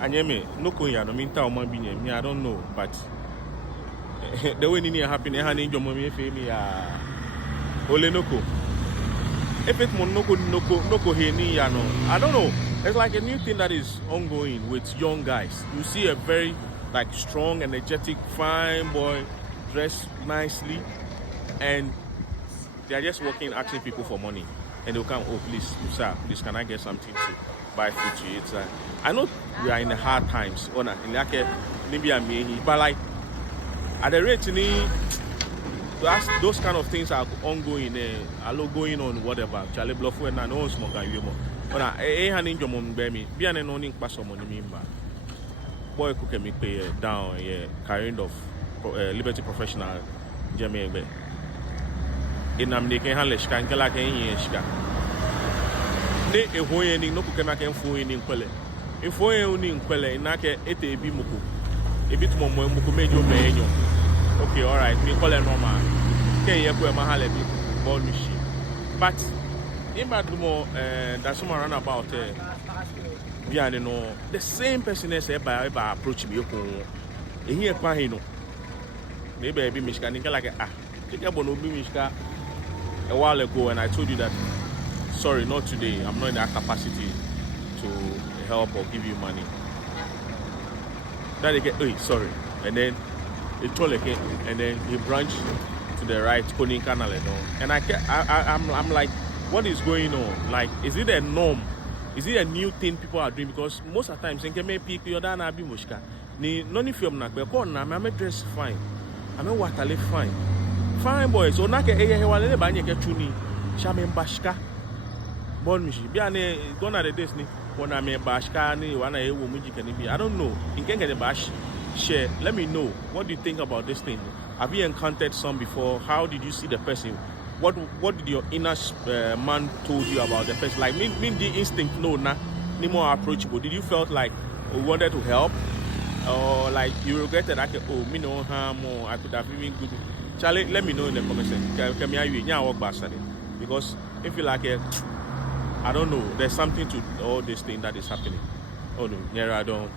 Anyeme, no ko ya no minta o man bi me, I don't know, but the way ni happen e ha ni njomo me fe mi ya ole noko. If it mon noko he ni ya no. I don't know. It's like a new thing that is ongoing with young guys. You see a very like strong, energetic, fine boy dressed nicely, and they are just walking asking people for money, and they'll come, oh please, sir, please can I get something to buy food to eat? I know we are in the hard times, maybe I'm here, but like at the rate those kind of things are ongoing, going on, whatever. Charlie bluff when no one smoke and you more. But handing your mom baby, be an owning pass on money, boy cook me pay down, kind of liberty professional, Jamie. Inam ne kan handle shika nkela kan yin shika ne ehoye ni no kuke maken foye ni nkwele efoye uni nkwele na ke ete ebi moko ebi tumo mo moko mejo menyo. Okay, all right, me call it normal ken ye ko e ma hale bi ball mishi, but imadumo that some run about biane no the same person say by approach me ko ehi e kwa he no ne be bi mishika ni nkela ke take abono bi mishika a while ago, and I told you that, sorry, not today. I'm not in that capacity to help or give you money. Then they get, hey, sorry. And then they told again, and then he branched to the right, Koning Canal, and I'm like, what is going on? Like, is it a norm? Is it a new thing people are doing? Because most of the time, think me people you're done abi mushka. Ni noni film na kwe na me dress fine. I'm a watale fine. Fine boys, so na ke eye wale ba nye ke chuni shame mbashka bon mishi bia ne gonna the days ni wana me bashka ni wana e wo muji ke ni bi I don't know in can get the bash share. Let me know, what do you think about this thing? Have you encountered some before? How did you see the person? What did your inner man told you about the person? Like mean the instinct no na ni more approachable. Did you felt like we wanted to help, or like you regretted that me no harm, or I could have been good? Charlie, let me know in the comment section. Because if you like I don't know, there's something to all this thing that is happening. Oh no, yeah, I don't.